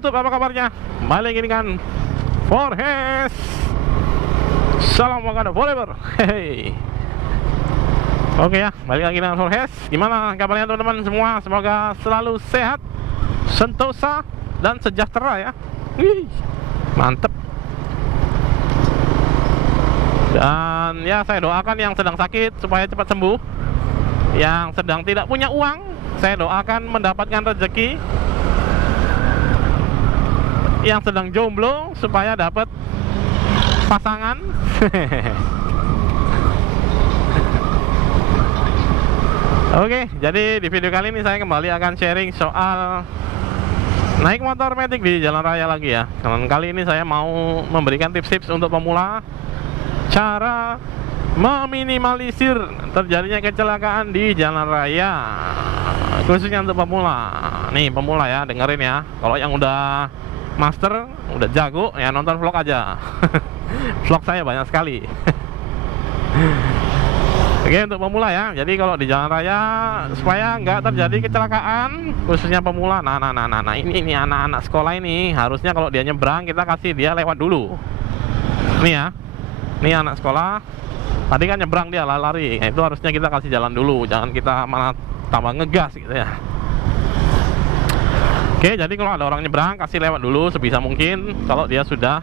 YouTube, apa kabarnya? Balik ini kan Forhes. Salam Wakanda forever. Hey. Oke ya, balik lagi dengan Forhes. Gimana kabarnya teman-teman semua? Semoga selalu sehat, sentosa, dan sejahtera ya. Wih, mantep. Dan ya, saya doakan yang sedang sakit supaya cepat sembuh. Yang sedang tidak punya uang, saya doakan mendapatkan rezeki. Yang sedang jomblo supaya dapat pasangan. Oke, jadi di video kali ini saya kembali akan sharing soal naik motor matic di jalan raya lagi ya. Dan kali ini saya mau memberikan tips-tips untuk pemula, cara meminimalisir terjadinya kecelakaan di jalan raya, khususnya untuk pemula. Nih pemula ya, dengerin ya. Kalau yang udah master, udah jago ya, nonton vlog aja. Vlog saya banyak sekali. Oke, untuk pemula ya. Jadi kalau di jalan raya, supaya nggak terjadi kecelakaan, khususnya pemula. Nah, ini anak-anak sekolah ini harusnya kalau dia nyebrang, kita kasih dia lewat dulu. Nih ya, nih anak sekolah. Tadi kan nyebrang dia lari. Nah, itu harusnya kita kasih jalan dulu, jangan kita malah tambah ngegas gitu ya. Oke, jadi kalau ada orang nyebrang, kasih lewat dulu sebisa mungkin. Kalau dia sudah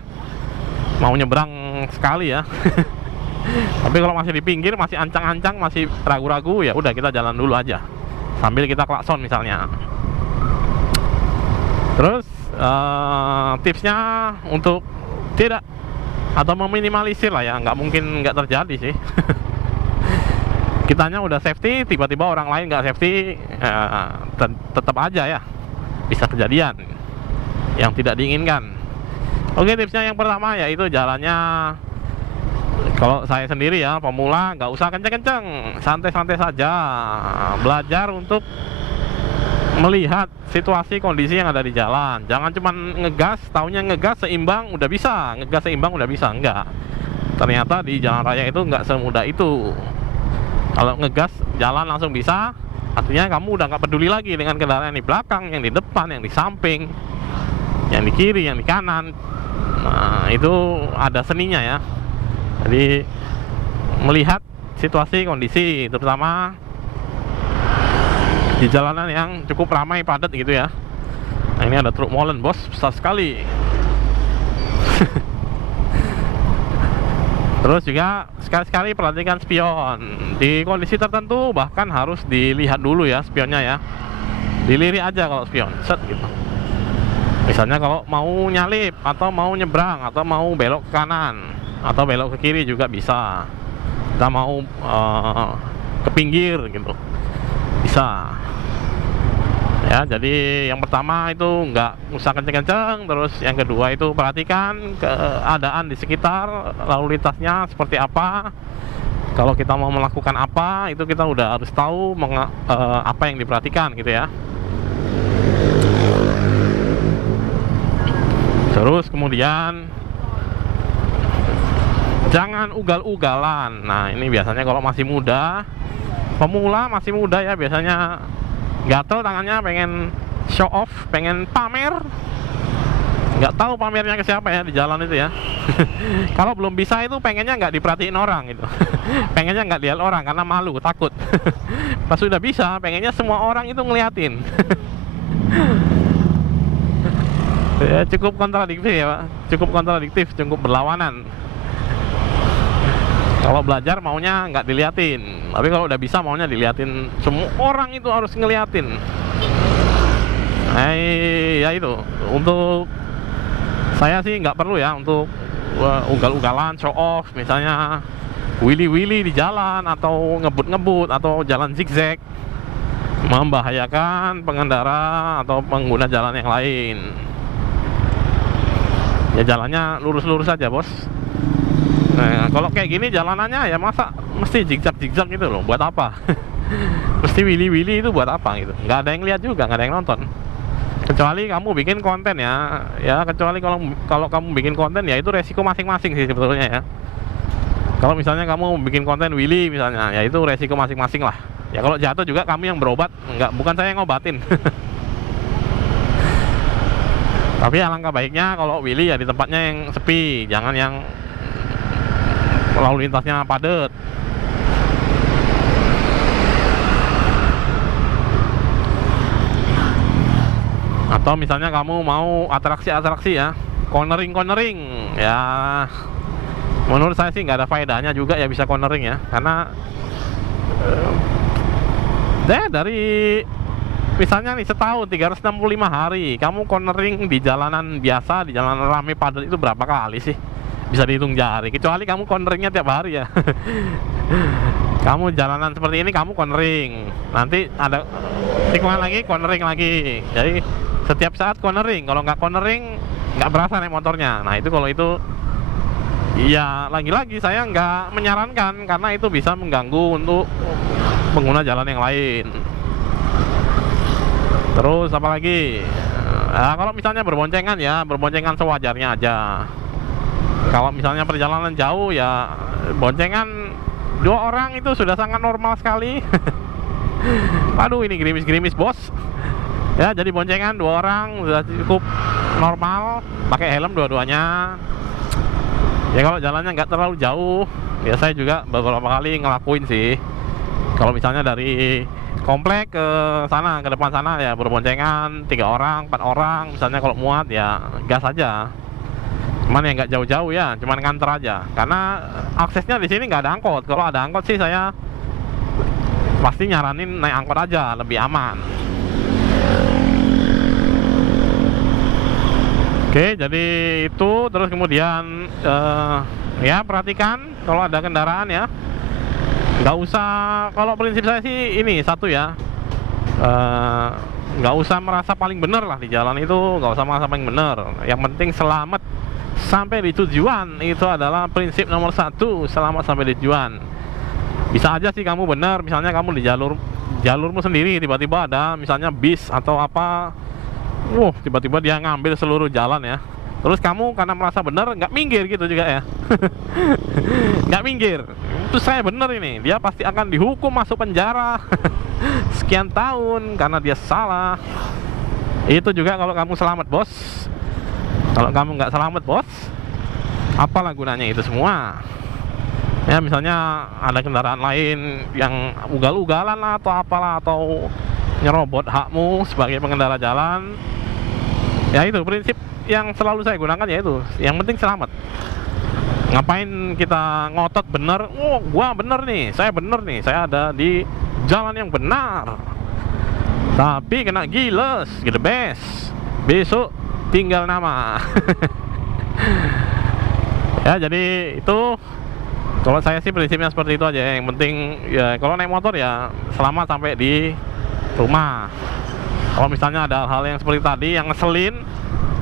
mau nyebrang sekali ya. Tapi kalau masih di pinggir, masih ancang-ancang, masih ragu-ragu, ya udah kita jalan dulu aja sambil kita klakson misalnya. Terus tipsnya untuk tidak atau meminimalisir lah ya, nggak mungkin nggak terjadi sih. Kitanya udah safety, tiba-tiba orang lain nggak safety, tetap aja ya bisa kejadian yang tidak diinginkan. Oke, tipsnya yang pertama yaitu jalannya, kalau saya sendiri ya pemula, nggak usah kenceng-kenceng, santai-santai saja. Belajar untuk melihat situasi kondisi yang ada di jalan. Jangan cuma ngegas, taunya ngegas seimbang udah bisa, ngegas seimbang udah bisa, enggak. Ternyata di jalan raya itu nggak semudah itu. Kalau ngegas jalan langsung bisa, artinya kamu udah nggak peduli lagi dengan kendaraan yang di belakang, yang di depan, yang di samping, yang di kiri, yang di kanan. Nah, itu ada seninya ya. Jadi melihat situasi kondisi, terutama di jalanan yang cukup ramai padat gitu ya. Nah, ini ada truk molen bos, besar sekali. Terus juga sekali-sekali perhatikan spion. Di kondisi tertentu bahkan harus dilihat dulu ya spionnya ya. Dilirik aja kalau spion, set gitu. Misalnya kalau mau nyalip, atau mau nyebrang, atau mau belok ke kanan, atau belok ke kiri juga bisa. Kita mau ke pinggir gitu, bisa. Ya, jadi yang pertama itu nggak usah kenceng-kenceng. Terus yang kedua itu perhatikan keadaan di sekitar, lalu lintasnya seperti apa. Kalau kita mau melakukan apa, itu kita udah harus tahu apa yang diperhatikan gitu ya. Terus kemudian jangan ugal-ugalan. Nah, ini biasanya kalau masih muda, pemula masih muda ya, biasanya gatel tangannya, pengen show off, pengen pamer. Nggak tahu pamernya ke siapa ya di jalan itu ya. Kalau belum bisa itu pengennya nggak diperhatiin orang gitu. Pengennya nggak lihat orang karena malu, takut. Pas sudah bisa, pengennya semua orang itu ngeliatin. Ya, cukup kontradiktif ya Pak. Cukup kontradiktif, cukup berlawanan. Kalau belajar maunya nggak diliatin, tapi kalau udah bisa maunya diliatin. Semua orang itu harus ngeliatin. Ya itu. Untuk saya sih nggak perlu ya untuk ugal-ugalan, show off, misalnya willy-willy di jalan, atau ngebut-ngebut, atau jalan zigzag, membahayakan pengendara atau pengguna jalan yang lain. Ya jalannya lurus-lurus aja bos. Nah, kalau kayak gini jalanannya ya masa mesti zigzag-zigzag gitu loh, buat apa? Mesti willy-willy itu buat apa gitu? Nggak ada yang lihat juga, nggak ada yang nonton. Kecuali kamu bikin konten ya, kecuali kalau kamu bikin konten ya itu resiko masing-masing sih sebetulnya ya. Kalau misalnya kamu bikin konten willy misalnya, ya itu resiko masing-masing lah. Ya kalau jatuh juga kamu yang berobat, bukan saya yang ngobatin. Tapi alangkah baiknya kalau Willy ya di tempatnya yang sepi, jangan yang lalu lintasnya padat. Atau misalnya kamu mau atraksi-atraksi ya, cornering ya, menurut saya sih nggak ada faedahnya juga ya bisa cornering ya, karena dari misalnya nih setahun 365 hari kamu cornering di jalanan biasa, di jalanan rame padat itu berapa kali sih? Bisa dihitung jari, kecuali kamu corneringnya tiap hari ya. Kamu jalanan seperti ini kamu cornering, nanti ada tikungan lagi, cornering lagi. Jadi setiap saat cornering, kalau nggak cornering nggak berasa naik motornya. Nah itu kalau itu ya lagi-lagi saya nggak menyarankan, karena itu bisa mengganggu untuk pengguna jalan yang lain. Terus apalagi kalau misalnya berboncengan ya berboncengan sewajarnya aja. Kalau misalnya perjalanan jauh ya boncengan 2 orang itu sudah sangat normal sekali. Aduh ini gerimis-gerimis bos ya, jadi boncengan 2 orang sudah cukup normal, pakai helm dua-duanya ya. Kalau jalannya nggak terlalu jauh ya saya juga beberapa kali ngelakuin sih. Kalau misalnya dari komplek ke sana, ke depan sana ya berboncengan 3 orang, 4 orang misalnya. Kalau muat ya gas aja, cuman ya nggak jauh-jauh ya, cuman nganter aja, karena aksesnya di sini nggak ada angkot. Kalau ada angkot sih saya pasti nyaranin naik angkot aja, lebih aman. Oke, jadi itu. Terus kemudian ya perhatikan kalau ada kendaraan ya, nggak usah, kalau prinsip saya sih ini satu ya, nggak usah merasa paling bener lah di jalan itu, nggak usah merasa paling bener. Yang penting selamat sampai di tujuan, itu adalah prinsip nomor 1. Selamat sampai di tujuan. Bisa aja sih kamu bener, misalnya kamu di jalurmu sendiri, tiba-tiba ada misalnya bis atau apa, tiba-tiba dia ngambil seluruh jalan ya. Terus kamu karena merasa bener nggak minggir gitu juga ya. Nggak minggir, itu saya bener ini, dia pasti akan dihukum masuk penjara sekian tahun karena dia salah. Itu juga kalau kamu selamat bos. Kalau kamu nggak selamat bos, apalah gunanya itu semua ya. Misalnya ada kendaraan lain yang ugal-ugalan lah atau apalah, atau nyerobot hakmu sebagai pengendara jalan ya. Itu prinsip yang selalu saya gunakan, yaitu yang penting selamat. Ngapain kita ngotot bener, gua bener nih, saya ada di jalan yang benar, tapi kena giles, gitu bes, besok tinggal nama. Ya jadi itu kalau saya sih prinsipnya seperti itu aja. Yang penting ya kalau naik motor ya selamat sampai di rumah. Kalau misalnya ada hal yang seperti tadi yang ngeselin,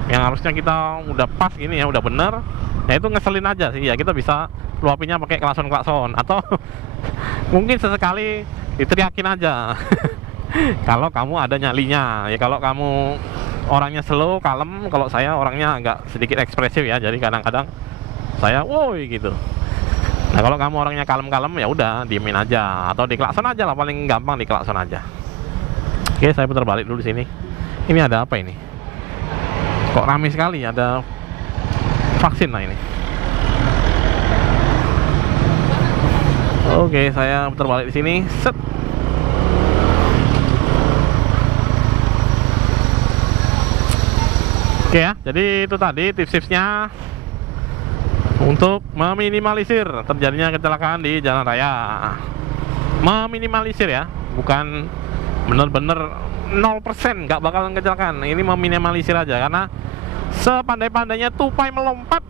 yang harusnya kita udah pas gini ya, udah bener ya, itu ngeselin aja sih ya, kita bisa luapinnya pakai klakson atau mungkin sesekali diteriakin aja. Kalau kamu ada nyalinya ya. Kalau kamu orangnya slow, kalem, kalau saya orangnya agak sedikit ekspresif ya, jadi kadang-kadang saya woi gitu. Nah kalau kamu orangnya kalem-kalem ya udah diemin aja atau diklakson aja lah, paling gampang diklakson aja. Oke, saya putar balik dulu di sini. Ini ada apa ini? Kok ramai sekali, ada vaksin lah ini. Oke, saya putar balik di sini. Set. Oke ya, jadi itu tadi tips-tipsnya untuk meminimalisir terjadinya kecelakaan di jalan raya. Meminimalisir ya, bukan bener-bener 0% nggak bakalan kecelakaan. Ini meminimalisir aja, karena sepandai-pandainya tupai melompat,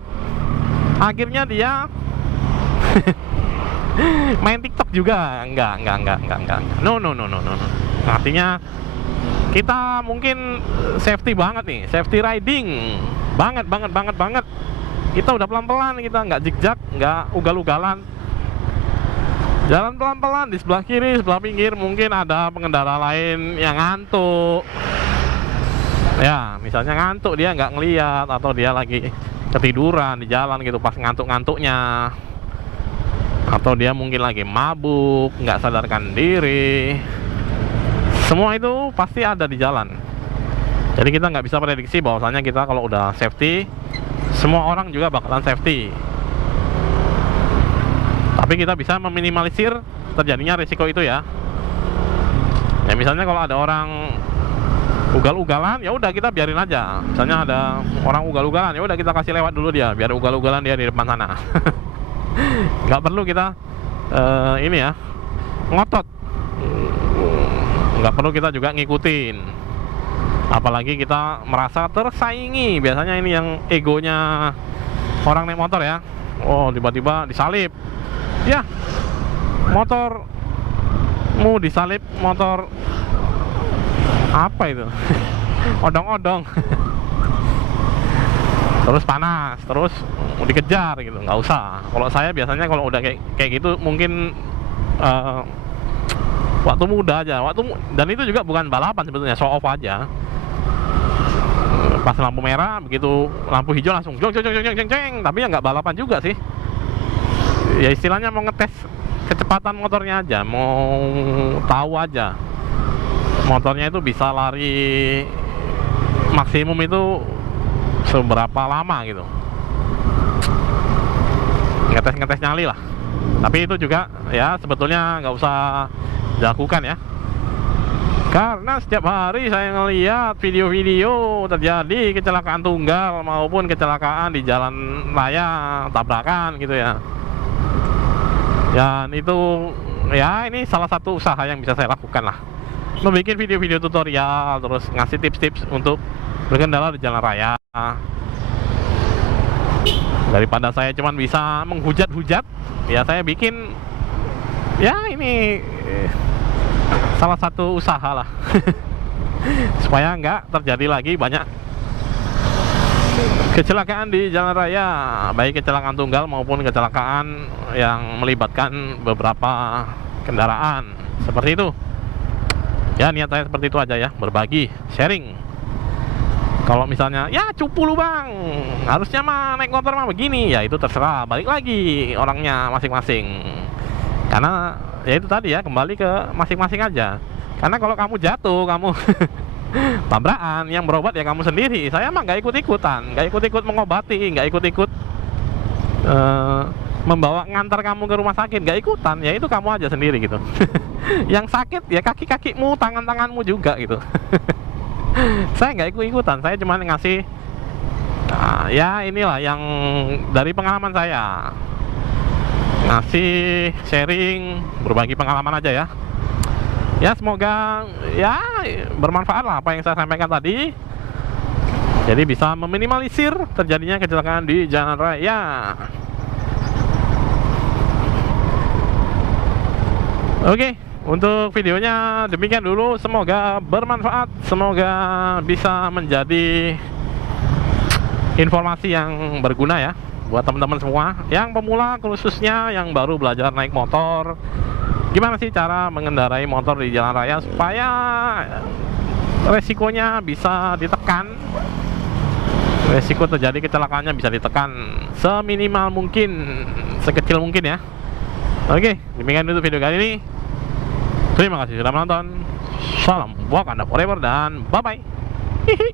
akhirnya dia main TikTok juga. Enggak. No. Artinya kita mungkin safety banget nih, safety riding banget. Kita udah pelan-pelan, kita nggak zigzag, nggak ugal-ugalan, jalan pelan-pelan. Di sebelah kiri, sebelah pinggir mungkin ada pengendara lain yang ngantuk ya, misalnya ngantuk, dia nggak ngeliat, atau dia lagi ketiduran di jalan gitu pas ngantuk-ngantuknya, atau dia mungkin lagi mabuk, nggak sadarkan diri. Semua itu pasti ada di jalan. Jadi kita nggak bisa prediksi bahwasanya kita kalau udah safety, semua orang juga bakalan safety. Tapi kita bisa meminimalisir terjadinya risiko itu ya. Ya misalnya kalau ada orang ugal-ugalan, ya udah kita biarin aja. Misalnya ada orang ugal-ugalan, ya udah kita kasih lewat dulu dia, biar ugal-ugalan dia di depan sana. Nggak perlu kita ini ya, ngotot. Nggak perlu kita juga ngikutin. Apalagi kita merasa tersaingi. Biasanya ini yang egonya orang naik motor ya. Oh, tiba-tiba disalip. Ya, motormu disalip motor apa itu? Odong-odong. Terus panas, terus dikejar gitu. Nggak usah. Kalau saya biasanya kalau udah kayak gitu mungkin waktu muda aja. Dan itu juga bukan balapan sebetulnya, show off aja. Pas lampu merah, begitu lampu hijau langsung jeng jeng jeng jeng jeng. Tapi ya nggak balapan juga sih. Ya istilahnya mau ngetes kecepatan motornya aja, mau tahu aja motornya itu bisa lari maksimum itu seberapa lama gitu. Ngetes nyali lah. Tapi itu juga ya sebetulnya nggak usah dilakukan ya. Karena setiap hari saya ngeliat video-video terjadi kecelakaan tunggal maupun kecelakaan di jalan raya, tabrakan gitu ya. Dan itu ya ini salah satu usaha yang bisa saya lakukan lah. Membuat video-video tutorial, terus ngasih tips-tips untuk berkendara di jalan raya. Daripada saya cuman bisa menghujat-hujat, ya saya bikin ya ini salah satu usaha lah. Supaya nggak terjadi lagi banyak kecelakaan di jalan raya, baik kecelakaan tunggal maupun kecelakaan yang melibatkan beberapa kendaraan. Seperti itu ya, niat saya seperti itu aja ya, berbagi, sharing. Kalau misalnya ya cupu lu bang, harusnya mah naik motor mah begini, ya itu terserah, balik lagi orangnya masing-masing. Karena ya itu tadi ya, kembali ke masing-masing aja. Karena kalau kamu jatuh, kamu tabrakan, yang berobat ya kamu sendiri. Saya mah nggak ikut-ikutan, nggak ikut-ikut mengobati, nggak ikut-ikut membawa ngantar kamu ke rumah sakit, nggak ikutan. Ya itu kamu aja sendiri gitu. Yang sakit ya kaki-kakimu, tangan-tanganmu juga gitu. Saya nggak ikut-ikutan, saya cuma ngasih ya inilah yang dari pengalaman saya, ngasih sharing, berbagi pengalaman aja ya. Ya semoga ya bermanfaat lah apa yang saya sampaikan tadi. Jadi bisa meminimalisir terjadinya kecelakaan di jalan raya. Oke, untuk videonya demikian dulu. Semoga bermanfaat, semoga bisa menjadi informasi yang berguna ya buat teman-teman semua yang pemula, khususnya yang baru belajar naik motor. Gimana sih cara mengendarai motor di jalan raya supaya resikonya bisa ditekan, resiko terjadi kecelakaannya bisa ditekan seminimal mungkin, sekecil mungkin ya. Oke, demikian dulu video kali ini. Terima kasih sudah menonton. Salam Wakanda Forever dan bye bye. Hihi.